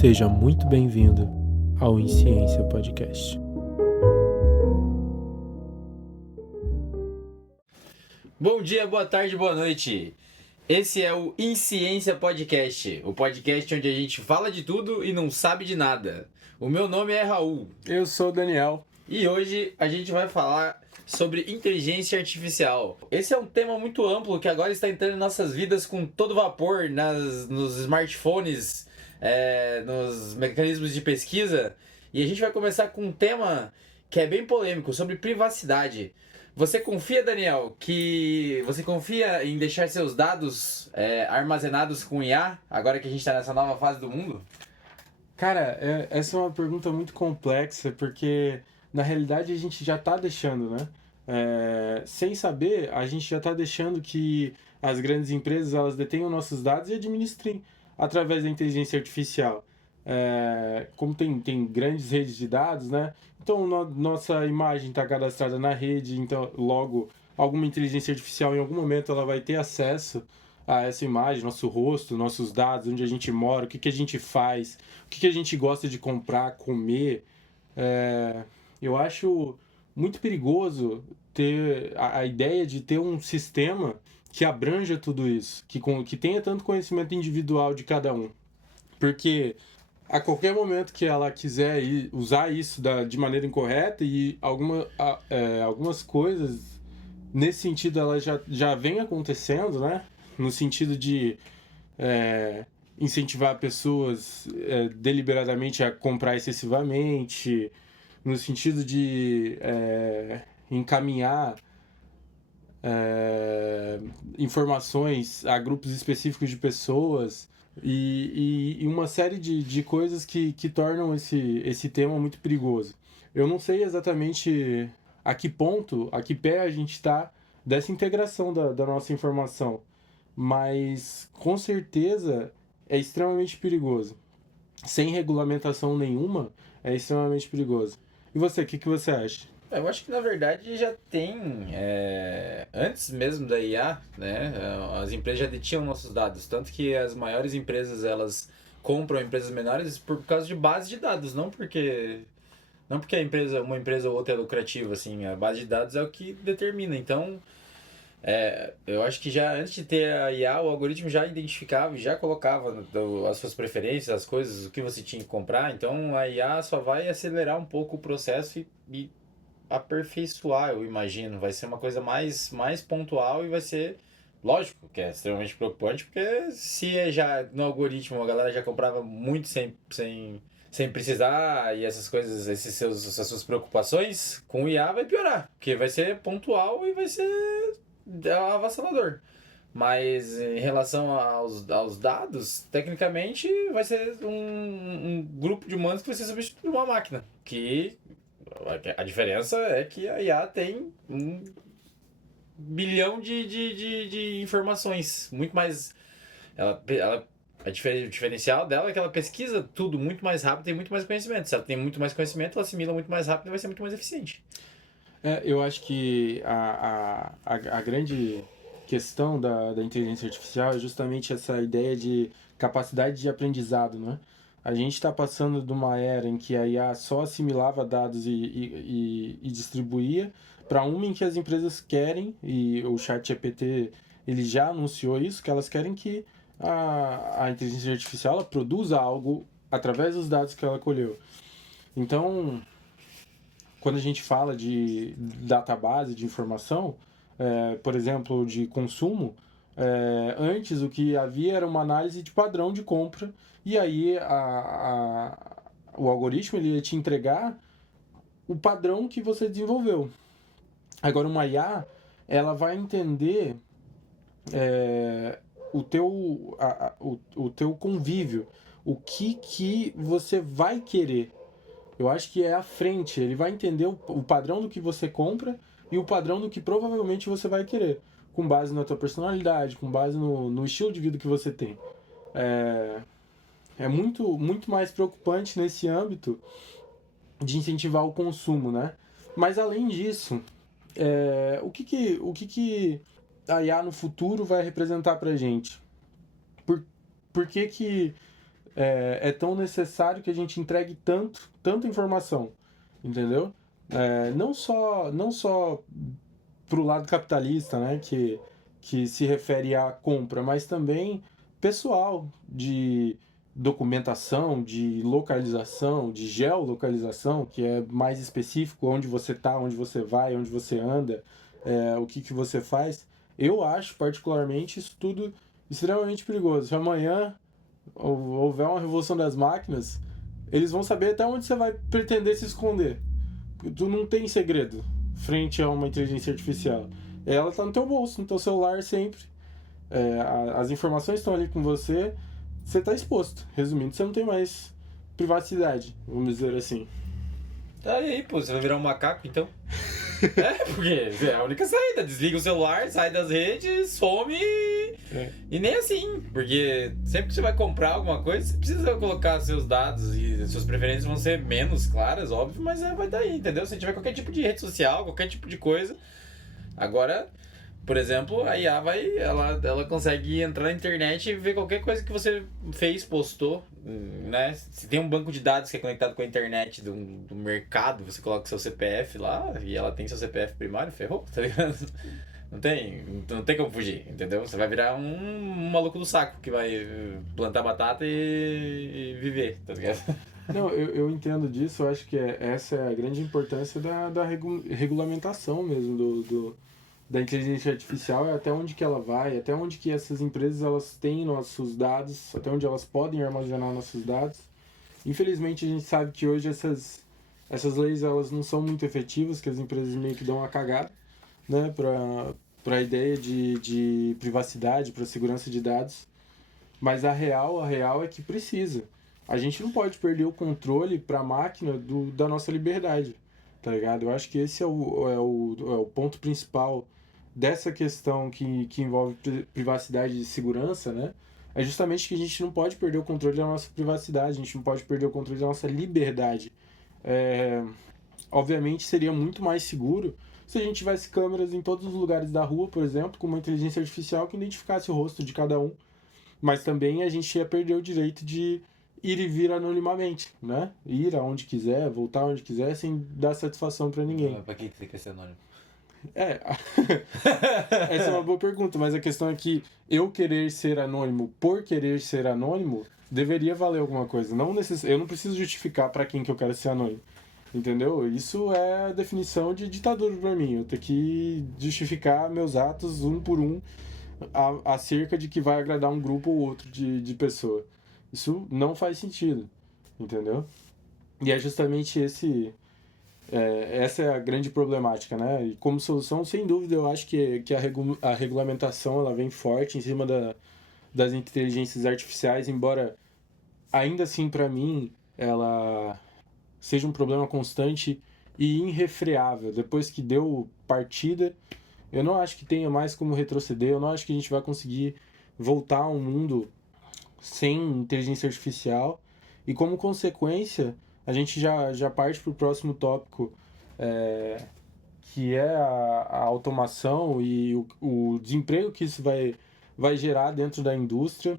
Seja muito bem-vindo ao Insciência Podcast. Bom dia, boa tarde, boa noite. Esse é o Insciência Podcast, o podcast onde a gente fala de tudo e não sabe de nada. O meu nome é Raul. Eu sou o Daniel. E hoje a gente vai falar sobre inteligência artificial. Esse é um tema muito amplo que agora está entrando em nossas vidas com todo vapor, nos smartphones, nos mecanismos de pesquisa. E a gente vai começar com um tema que é bem polêmico, sobre privacidade. Você confia, Daniel, você confia em deixar seus dados armazenados com IA, agora que a gente está nessa nova fase do mundo? Cara, essa é uma pergunta muito complexa, porque na realidade a gente já está deixando, né? Sem saber, a gente já está deixando que as grandes empresas elas detenham nossos dados e administrem através da inteligência artificial. Como tem grandes redes de dados, né? Então, nossa imagem está cadastrada na rede, então logo alguma inteligência artificial em algum momento ela vai ter acesso a essa imagem, nosso rosto, nossos dados, onde a gente mora, o que a gente faz, o que a gente gosta de comprar, comer. Eu acho muito perigoso ter a ideia de ter um sistema que abranja tudo isso, que tenha tanto conhecimento individual de cada um. Porque a qualquer momento que ela quiser usar isso de maneira incorreta e algumas coisas nesse sentido ela já vem acontecendo, né? No sentido de incentivar pessoas deliberadamente a comprar excessivamente, no sentido de encaminhar informações a grupos específicos de pessoas e uma série de coisas que tornam esse tema muito perigoso. Eu não sei exatamente a que ponto, a que pé a gente está dessa integração da nossa informação, mas com certeza é extremamente perigoso. Sem regulamentação nenhuma, é extremamente perigoso. E você, o que você acha? Eu acho que na verdade já tem, antes mesmo da IA, né, as empresas já detinham nossos dados, tanto que as maiores empresas elas compram empresas menores por causa de base de dados, não porque uma empresa ou outra é lucrativa, assim, a base de dados é o que determina. Então, eu acho que já antes de ter a IA, o algoritmo já identificava e já colocava as suas preferências, as coisas, o que você tinha que comprar. Então, a IA só vai acelerar um pouco o processo e aperfeiçoar, eu imagino. Vai ser uma coisa mais pontual e vai ser, lógico, que é extremamente preocupante, porque se já no algoritmo a galera já comprava muito sem precisar e essas coisas, essas suas preocupações, com o IA vai piorar, porque vai ser pontual e vai ser avassalador. Mas em relação aos dados, tecnicamente vai ser um grupo de humanos que vai ser substituído por uma máquina. A diferença é que a IA tem 1 bilhão de informações. Muito mais. O diferencial dela é que ela pesquisa tudo muito mais rápido e tem muito mais conhecimento. Se ela tem muito mais conhecimento, ela assimila muito mais rápido e vai ser muito mais eficiente. Eu acho que a grande questão da inteligência artificial é justamente essa ideia de capacidade de aprendizado, né? A gente está passando de uma era em que a IA só assimilava dados e distribuía para uma em que as empresas querem, e o ChatGPT ele já anunciou isso, que elas querem que a inteligência artificial ela produza algo através dos dados que ela colheu. Então, quando a gente fala de database, de informação, por exemplo, de consumo, antes o que havia era uma análise de padrão de compra, e aí o algoritmo ele ia te entregar o padrão que você desenvolveu. Agora, uma IA, ela vai entender o teu convívio, o que você vai querer. Eu acho que é à frente, ele vai entender o padrão do que você compra e o padrão do que provavelmente você vai querer, com base na tua personalidade, com base no estilo de vida que você tem. É muito, muito mais preocupante nesse âmbito de incentivar o consumo, né? Mas além disso, o que a IA no futuro vai representar pra gente? Por que é tão necessário que a gente entregue tanta informação, entendeu? Não só pro lado capitalista, né, que se refere à compra, mas também pessoal, de documentação, de localização, de geolocalização, que é mais específico, onde você está, onde você vai, onde você anda, o que você faz. Eu acho, particularmente, isso tudo extremamente perigoso. Se amanhã houver uma revolução das máquinas, eles vão saber até onde você vai pretender se esconder. Tu não tem segredo frente a uma inteligência artificial. Ela está no teu bolso, no teu celular sempre. As informações estão ali com você, você está exposto. Resumindo, você não tem mais privacidade, vamos dizer assim. Tá aí, pô, você vai virar um macaco então? Porque é a única saída. Desliga o celular, sai das redes, some e nem assim. Porque sempre que você vai comprar alguma coisa, você precisa colocar seus dados e suas preferências vão ser menos claras, óbvio, mas vai daí, entendeu? Se tiver qualquer tipo de rede social, qualquer tipo de coisa. Agora, por exemplo, a IA ela consegue entrar na internet e ver qualquer coisa que você fez, postou, né? Se tem um banco de dados que é conectado com a internet do mercado, você coloca seu CPF lá e ela tem seu CPF primário, ferrou, tá ligado? Não tem como fugir, entendeu? Você vai virar um maluco do saco que vai plantar batata e viver, tá ligado? Não, eu entendo disso, eu acho que essa é a grande importância da regulamentação mesmo da inteligência artificial, é até onde que ela vai, até onde que essas empresas elas têm nossos dados, até onde elas podem armazenar nossos dados. Infelizmente a gente sabe que hoje essas leis elas não são muito efetivas, que as empresas meio que dão uma cagada, né, para a ideia de privacidade, para segurança de dados. Mas a real é que precisa. A gente não pode perder o controle para a máquina da nossa liberdade, tá ligado? Eu acho que esse é o ponto principal dessa questão que envolve privacidade e segurança, né? É justamente que a gente não pode perder o controle da nossa privacidade, a gente não pode perder o controle da nossa liberdade. Obviamente seria muito mais seguro se a gente tivesse câmeras em todos os lugares da rua, por exemplo, com uma inteligência artificial que identificasse o rosto de cada um. Mas também a gente ia perder o direito de ir e vir anonimamente, né? Ir aonde quiser, voltar aonde quiser, sem dar satisfação para ninguém. Pra que você quer ser anônimo? Essa é uma boa pergunta, mas a questão é que eu querer ser anônimo por querer ser anônimo deveria valer alguma coisa. Eu não preciso justificar para quem que eu quero ser anônimo. Entendeu? Isso é a definição de ditadura para mim. Eu tenho que justificar meus atos um por um acerca de que vai agradar um grupo ou outro de pessoa. Isso não faz sentido, entendeu? E é justamente essa é a grande problemática, né? E como solução, sem dúvida, eu acho que a regulamentação ela vem forte em cima das inteligências artificiais, embora ainda assim, para mim, ela seja um problema constante e irrefreável. Depois que deu partida, eu não acho que tenha mais como retroceder, eu não acho que a gente vai conseguir voltar a um mundo sem inteligência artificial. E como consequência, a gente já parte para o próximo tópico, que é a automação e o desemprego que isso vai gerar dentro da indústria.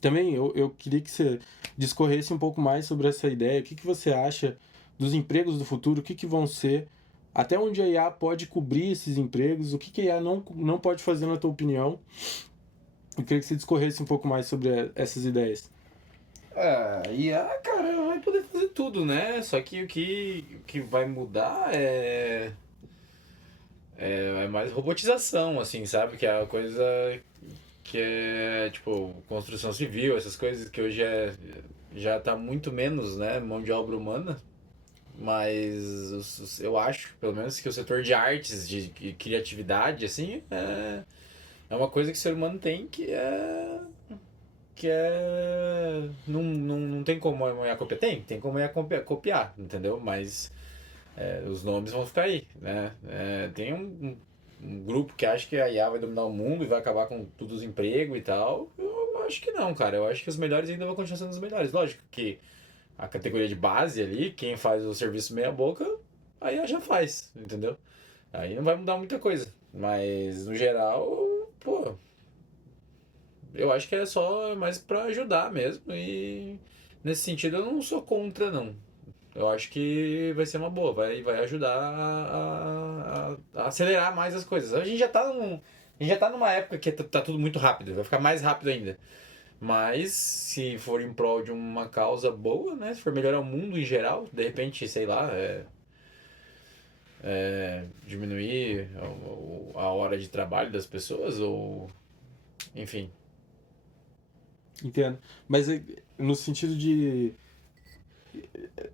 Também eu queria que você discorresse um pouco mais sobre essa ideia. O que você acha dos empregos do futuro? O que vão ser? Até onde a IA pode cobrir esses empregos? O que a IA não pode fazer, na tua opinião? Eu queria que você discorresse um pouco mais sobre essas ideias. IA, cara, ela vai poder fazer tudo, né? Só que o que vai mudar é mais robotização, assim, sabe? Que é a coisa que é, tipo, construção civil, essas coisas que hoje já tá muito menos, né, mão de obra humana. Mas eu acho, pelo menos, que o setor de artes, de criatividade, assim, é uma coisa que o ser humano tem não tem como a IA copiar. Tem como a IA copiar, entendeu? Mas os nomes vão ficar aí, né? Tem um grupo que acha que a IA vai dominar o mundo e vai acabar com todos os empregos e tal. Eu acho que não, cara. Eu acho que os melhores ainda vão continuar sendo os melhores. Lógico que a categoria de base ali, quem faz o serviço meia boca, a IA já faz, entendeu? Aí não vai mudar muita coisa. Mas, no geral, pô, eu acho que é só mais pra ajudar mesmo. E nesse sentido eu não sou contra, não. Eu acho que vai ser uma boa, vai ajudar a acelerar mais as coisas. A gente já tá numa época que tá tudo muito rápido, vai ficar mais rápido ainda. Mas se for em prol de uma causa boa, né? Se for melhorar o mundo em geral, de repente, sei lá, diminuir a hora de trabalho das pessoas, ou enfim. Entendo. Mas no sentido de.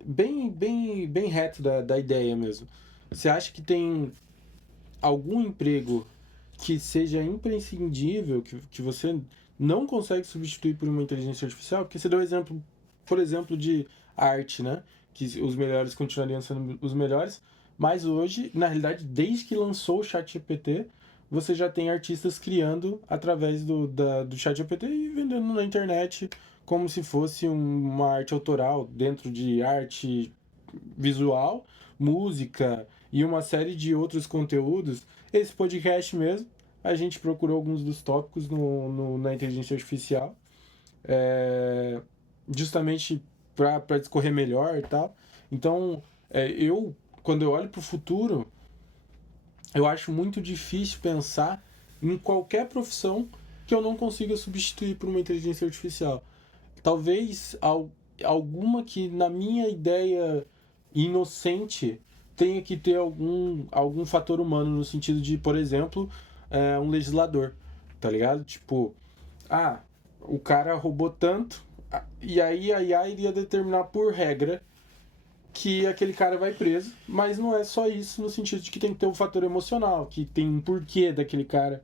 Bem reto da ideia mesmo. Você acha que tem algum emprego que seja imprescindível, que você não consegue substituir por uma inteligência artificial? Porque você deu exemplo, por exemplo, de arte, né? Que os melhores continuariam sendo os melhores, mas hoje, na realidade, desde que lançou o ChatGPT, você já tem artistas criando através do ChatGPT e vendendo na internet como se fosse uma arte autoral dentro de arte visual, música e uma série de outros conteúdos. Esse podcast mesmo, a gente procurou alguns dos tópicos na inteligência artificial, justamente para discorrer melhor e tal. Então, quando eu olho para o futuro, eu acho muito difícil pensar em qualquer profissão que eu não consiga substituir por uma inteligência artificial. Talvez alguma que, na minha ideia inocente, tenha que ter algum fator humano, no sentido de, por exemplo, um legislador, tá ligado? Tipo, o cara roubou tanto, e aí a IA iria determinar por regra que aquele cara vai preso, mas não é só isso, no sentido de que tem que ter um fator emocional, que tem um porquê daquele cara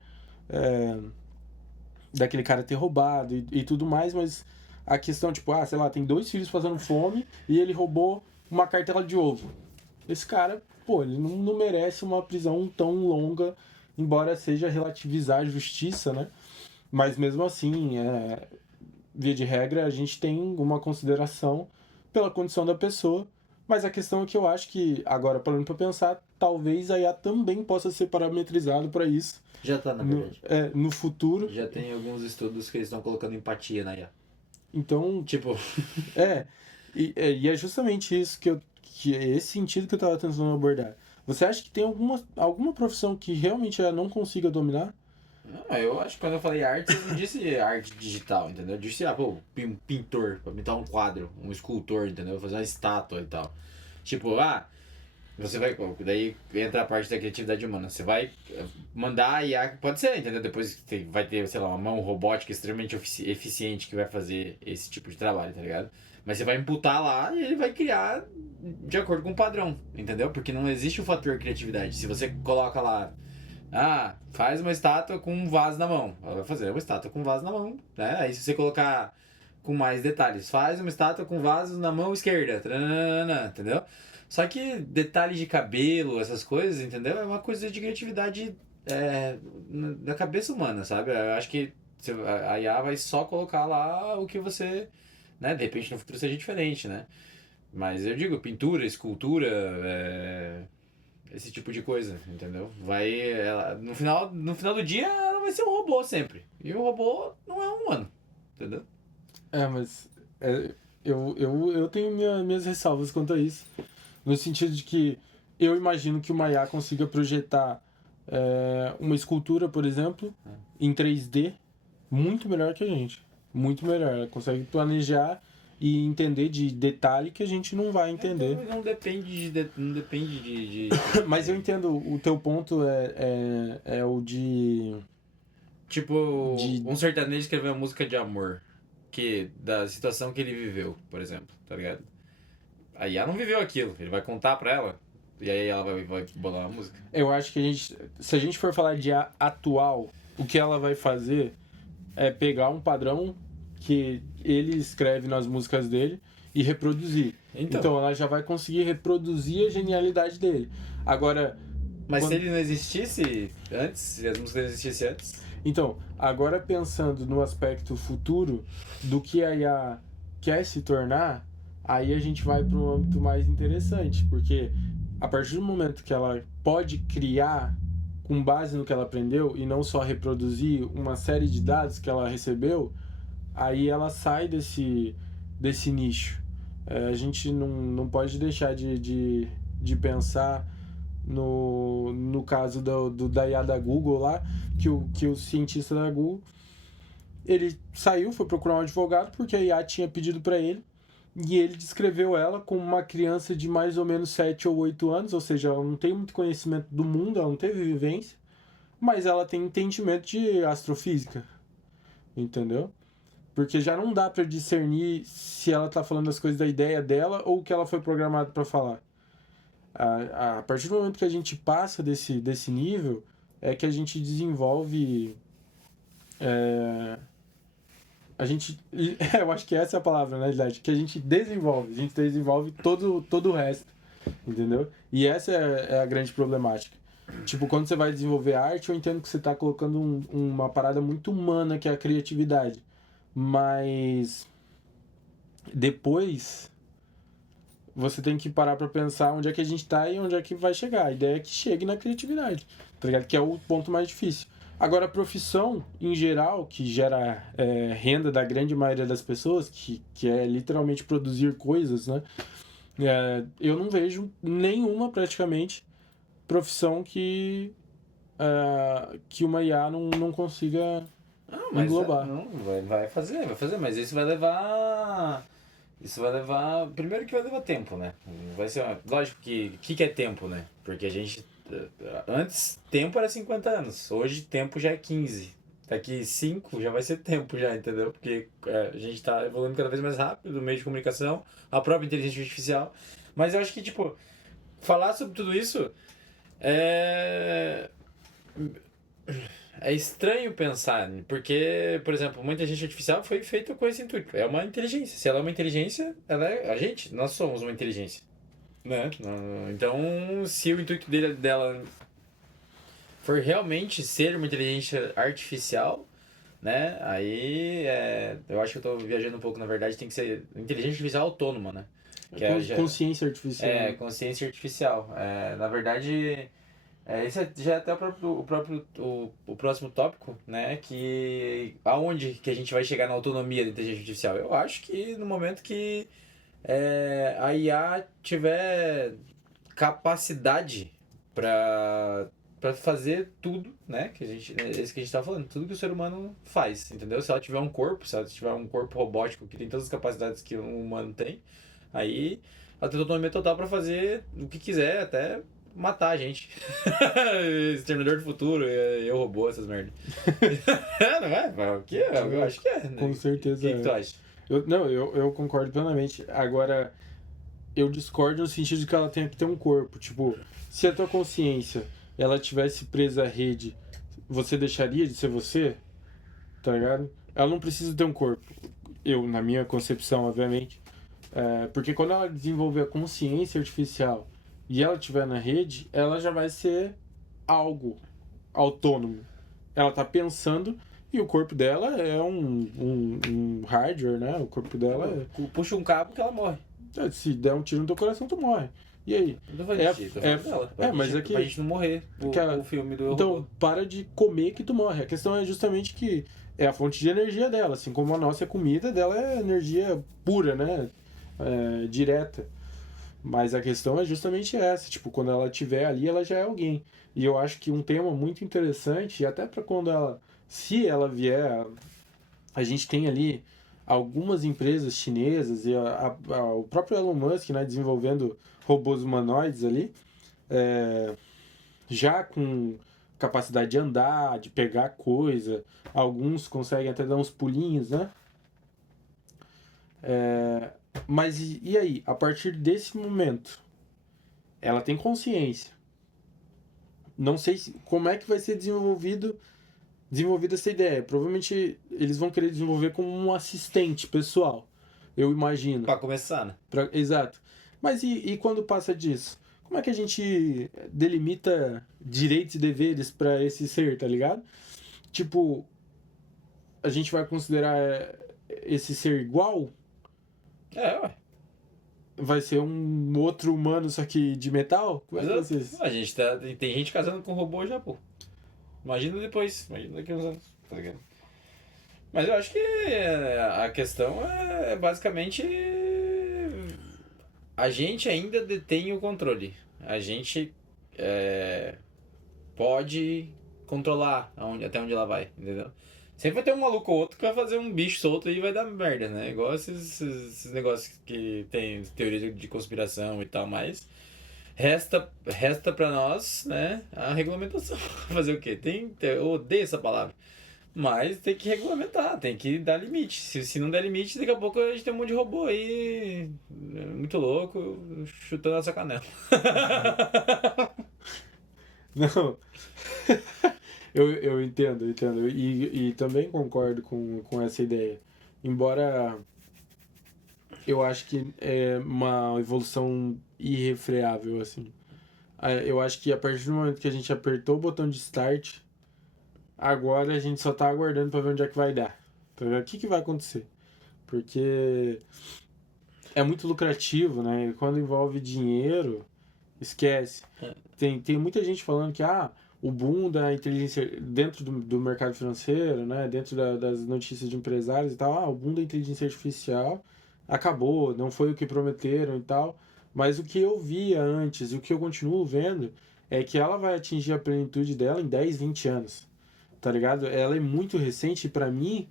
ter roubado e tudo mais, mas a questão, tipo, sei lá, tem 2 filhos passando fome e ele roubou uma cartela de ovo. Esse cara, pô, ele não merece uma prisão tão longa, embora seja relativizar a justiça, né? Mas mesmo assim, via de regra, a gente tem uma consideração pela condição da pessoa, mas a questão é que eu acho que, agora parando pra pensar, talvez a IA também possa ser parametrizado para isso. Já tá, na verdade. No futuro. Já tem alguns estudos que eles estão colocando empatia na IA. Então, Tipo, e é justamente isso que é esse sentido que eu tava tentando abordar. Você acha que tem alguma profissão que realmente ela não consiga dominar? não, eu acho que quando eu falei arte, eu não disse arte digital, entendeu? Eu disse, um pintor, pra pintar um quadro, um escultor, entendeu? Fazer uma estátua e tal. Tipo, você vai. Daí entra a parte da criatividade humana. Você vai mandar a IA, pode ser, entendeu? Depois vai ter, sei lá, uma mão robótica extremamente eficiente que vai fazer esse tipo de trabalho, tá ligado? Mas você vai imputar lá e ele vai criar de acordo com o padrão, entendeu? Porque não existe o fator criatividade. Se você coloca lá, faz uma estátua com um vaso na mão, ela vai fazer uma estátua com um vaso na mão, né? Aí se você colocar com mais detalhes, faz uma estátua com vaso na mão esquerda, entendeu? Só que detalhes de cabelo, essas coisas, entendeu? É uma coisa de criatividade da cabeça humana, sabe? Eu acho que a IA vai só colocar lá o que você, né? De repente no futuro seja diferente, né? Mas eu digo, pintura, escultura, esse tipo de coisa, entendeu? No final do dia ela vai ser um robô sempre. E o robô não é um humano, entendeu? Mas eu tenho minhas ressalvas quanto a isso. No sentido de que eu imagino que uma IA consiga projetar uma escultura, por exemplo, em 3D muito melhor que a gente. Muito melhor. Ela consegue planejar e entender de detalhe que a gente não vai entender. Não depende de... Mas eu entendo, o teu ponto é o de... Tipo, um sertanejo escreveu uma música de amor, da situação que ele viveu, por exemplo, tá ligado? A IA não viveu aquilo, ele vai contar pra ela, e aí ela vai bolar uma música. Eu acho que se a gente for falar de IA atual, o que ela vai fazer é pegar um padrão que ele escreve nas músicas dele e reproduzir. Então ela já vai conseguir reproduzir a genialidade dele. Agora... Mas se ele não existisse antes, se as músicas não existissem antes... Então, agora pensando no aspecto futuro do que a IA quer se tornar, aí a gente vai para um âmbito mais interessante, porque a partir do momento que ela pode criar com base no que ela aprendeu e não só reproduzir uma série de dados que ela recebeu, aí ela sai desse nicho. A gente não pode deixar de pensar no caso da IA da Google lá, que o cientista da Google, ele saiu, foi procurar um advogado porque a IA tinha pedido para ele, e ele descreveu ela como uma criança de mais ou menos 7 ou 8 anos, ou seja, ela não tem muito conhecimento do mundo, ela não teve vivência, mas ela tem entendimento de astrofísica, entendeu? Porque já não dá para discernir se ela tá falando as coisas da ideia dela ou o que ela foi programada para falar. A partir do momento que a gente passa desse nível, é que a gente desenvolve... eu acho que essa é a palavra, na verdade, que a gente desenvolve todo o resto, entendeu? E essa é a grande problemática. Tipo, quando você vai desenvolver arte, eu entendo que você tá colocando uma parada muito humana, que é a criatividade. Mas depois você tem que parar pra pensar onde é que a gente tá e onde é que vai chegar. A ideia é que chegue na criatividade, tá ligado? Que é o ponto mais difícil. Agora, a profissão, em geral, que gera renda da grande maioria das pessoas, que é literalmente produzir coisas, né? Eu não vejo nenhuma, praticamente, profissão que uma IA não consiga englobar. Não, vai fazer, mas isso vai levar. Isso vai levar. Primeiro que vai levar tempo, né? Vai ser. Lógico que é tempo, né? Porque a gente. Antes, tempo era 50 anos. Hoje, tempo já é 15. Daqui 5 já vai ser tempo, já, entendeu? Porque a gente tá evoluindo cada vez mais rápido, o meio de comunicação, a própria inteligência artificial. Mas eu acho que, tipo, falar sobre tudo isso é. É estranho pensar, porque, por exemplo, uma inteligência artificial foi feita com esse intuito. É uma inteligência. Se ela é uma inteligência, ela é a gente. Nós somos uma inteligência. Né? Então, se o intuito dela for realmente ser uma inteligência artificial, né? Aí eu acho que eu tô viajando um pouco, na verdade, tem que ser inteligência artificial autônoma, né? Consciência artificial. Consciência artificial. Na verdade, esse já é até o próximo tópico, né? Que aonde que a gente vai chegar na autonomia da inteligência artificial? Eu acho que no momento que a IA tiver capacidade para fazer tudo, né? Esse que a gente tá falando, tudo que o ser humano faz, entendeu? Se ela tiver um corpo, se ela tiver um corpo robótico que tem todas as capacidades que um humano tem, aí ela tem autonomia total para fazer o que quiser, até matar a gente. Exterminador do Futuro, eu robô, essas merdas. Não é? O que é? Eu acho que é. Né? Com certeza. O que tu acha? Eu concordo plenamente. Agora, eu discordo no sentido de que ela tem que ter um corpo. Tipo, se a tua consciência ela tivesse presa à rede, você deixaria de ser você? Tá ligado? Ela não precisa ter um corpo. Na minha concepção, obviamente. Porque quando ela desenvolver a consciência artificial e ela estiver na rede, ela já vai ser algo autônomo. Ela tá pensando e o corpo dela é um hardware, né? O corpo dela Puxa um cabo que ela morre. Se der um tiro no teu coração, tu morre. E aí? Não vai dela. Mas é que... Pra gente não morrer. O filme do Então, robô. para de comer que tu morre. A questão é justamente que é a fonte de energia dela. Assim como a nossa comida dela é energia pura, né? Direta. Mas a questão é justamente essa. Tipo, quando ela estiver ali, ela já é alguém. E eu acho que um tema muito interessante, e até para quando ela... Se ela vier... A gente tem ali algumas empresas chinesas e o próprio Elon Musk, né, desenvolvendo robôs humanoides ali, já com capacidade de andar, de pegar coisa, alguns conseguem até dar uns pulinhos, né? Mas e aí? A partir desse momento, ela tem consciência. Não sei como é que vai ser desenvolvida essa ideia. Provavelmente eles vão querer desenvolver como um assistente pessoal, eu imagino. Pra começar, né? Exato. Mas e quando passa disso? Como é que a gente delimita direitos e deveres pra esse ser, tá ligado? Tipo, a gente vai considerar esse ser igual? Ué. vai ser um outro humano, só que de metal? Como é que vai ser isso? A gente tem gente casando com robô já, pô. Imagina depois, imagina daqui a uns anos, tá ligado? Mas eu acho que a questão é basicamente a gente ainda detém o controle. A gente pode controlar até onde ela vai, entendeu? Sempre vai ter um maluco ou outro que vai fazer um bicho solto e vai dar merda, né? Igual esses negócios que tem teoria de conspiração e tal, mas resta pra nós, né, a regulamentação. Fazer o quê? Eu odeio essa palavra. Mas tem que regulamentar, tem que dar limite. Se não der limite, daqui a pouco a gente tem um monte de robô aí, muito louco, chutando essa canela. Não. Eu entendo, eu entendo. E também concordo com essa ideia. Embora eu acho que é uma evolução irrefreável, assim. Eu acho que a partir do momento que a gente apertou o botão de start, agora a gente só tá aguardando pra ver onde é que vai dar. Pra ver o que vai acontecer. Porque é muito lucrativo, né? E quando envolve dinheiro, esquece. Tem muita gente falando que o boom da inteligência dentro do mercado financeiro, né? Dentro das notícias de empresários e tal, o boom da inteligência artificial acabou, não foi o que prometeram e tal. Mas o que eu via antes e o que eu continuo vendo é que ela vai atingir a plenitude dela em 10, 20 anos. Tá ligado? Ela é muito recente e pra mim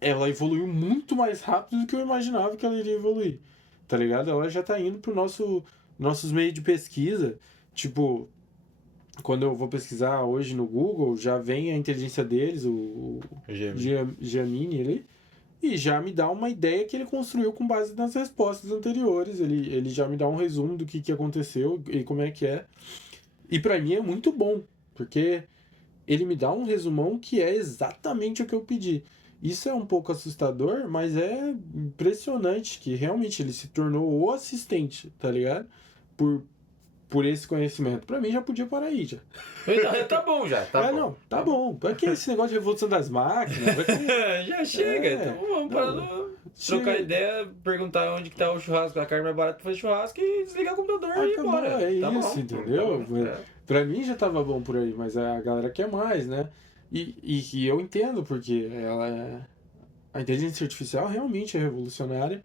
ela evoluiu muito mais rápido do que eu imaginava que ela iria evoluir. Tá ligado? Ela já tá indo pro nossos meios de pesquisa. Tipo, quando eu vou pesquisar hoje no Google, já vem a inteligência deles, o Gemini ali, e já me dá uma ideia que ele construiu com base nas respostas anteriores. Ele já me dá um resumo do que aconteceu e como é que é. E pra mim é muito bom, porque ele me dá um resumão que é exatamente o que eu pedi. Isso é um pouco assustador, mas é impressionante que realmente ele se tornou o assistente, tá ligado? Por esse conhecimento. Pra mim já podia parar aí, já. Tá bom já, tá bom. Não, tá bom. Pra que esse negócio de revolução das máquinas? Já chega, então vamos parar trocar ideia, perguntar onde que tá o churrasco, a carne mais barata pra fazer churrasco e desligar o computador e ir embora. É tá isso, bom, entendeu? Tá bom, Pra mim já tava bom por aí, mas a galera quer mais, né? E eu entendo, porque a inteligência artificial realmente é revolucionária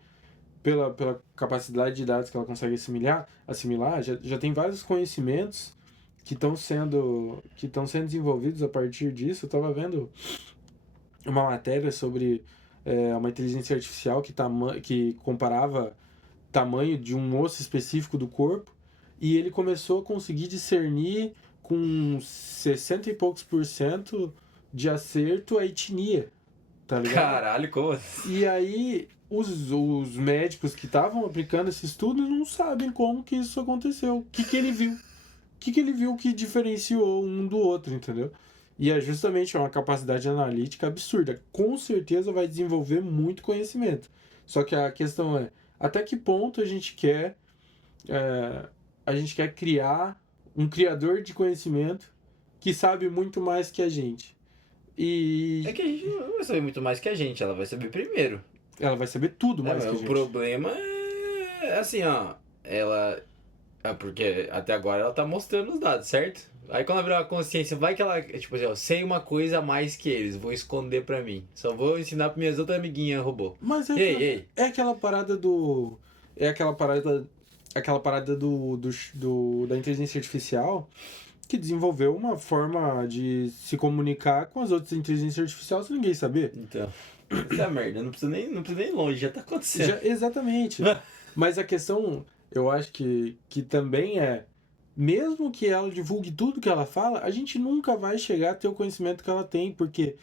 pela capacidade de dados que ela consegue assimilar. Já tem vários conhecimentos que estão sendo desenvolvidos a partir disso. Eu estava vendo uma matéria sobre uma inteligência artificial que comparava tamanho de um osso específico do corpo e ele começou a conseguir discernir com 60 e poucos % de acerto a etnia, tá ligado? Caralho, como assim? E aí os médicos que estavam aplicando esse estudo não sabem como que isso aconteceu. O que ele viu? O que ele viu que diferenciou um do outro, entendeu? E é justamente uma capacidade analítica absurda. Com certeza vai desenvolver muito conhecimento. Só que a questão é, até que ponto a gente quer criar um criador de conhecimento que sabe muito mais que a gente. E É que a gente não vai saber muito mais que a gente, ela vai saber primeiro. ela vai saber tudo mais que a O gente. problema é assim, ó. Porque até agora ela tá mostrando os dados, certo? Aí quando ela virar uma consciência, vai que ela, tipo assim, ó, sei uma coisa a mais que eles, vou esconder pra mim. Só vou ensinar pra minhas outras amiguinhas robô. Mas Ei. é aquela parada do. É aquela parada. Aquela parada da inteligência artificial que desenvolveu uma forma de se comunicar com as outras inteligências artificiais sem ninguém saber. Então. Essa merda, não precisa nem ir longe, já tá acontecendo. Exatamente. Mas a questão, eu acho que também mesmo que ela divulgue tudo que ela fala, a gente nunca vai chegar a ter o conhecimento que ela tem, porque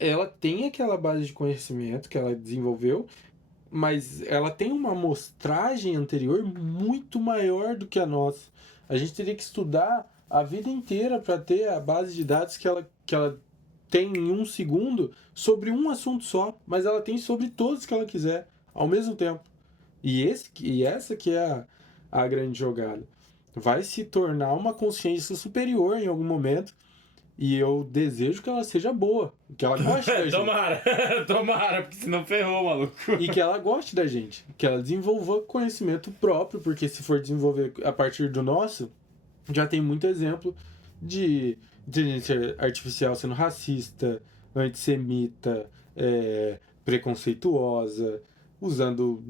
ela tem aquela base de conhecimento que ela desenvolveu, mas ela tem uma amostragem anterior muito maior do que a nossa. A gente teria que estudar a vida inteira para ter a base de dados que ela tem em um segundo sobre um assunto só, mas ela tem sobre todos que ela quiser, ao mesmo tempo. E essa que é a grande jogada. Vai se tornar uma consciência superior em algum momento E eu desejo que ela seja boa, que ela goste da gente. Tomara, porque senão ferrou, maluco. E que ela goste da gente, que ela desenvolva conhecimento próprio, porque se for desenvolver a partir do nosso, já tem muito exemplo de inteligência artificial sendo racista, antissemita, preconceituosa, usando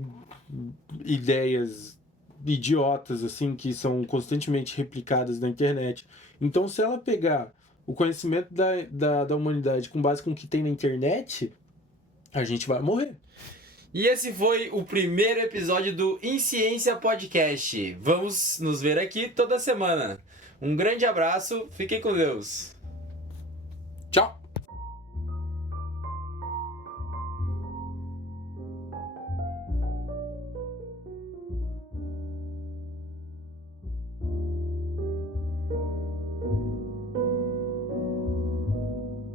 ideias idiotas, assim, que são constantemente replicadas na internet. Então, se ela pegar o conhecimento da humanidade com base com o que tem na internet, a gente vai morrer. E esse foi o primeiro episódio do Insciência Podcast. Vamos nos ver aqui toda semana. Um grande abraço, fiquem com Deus. Tchau!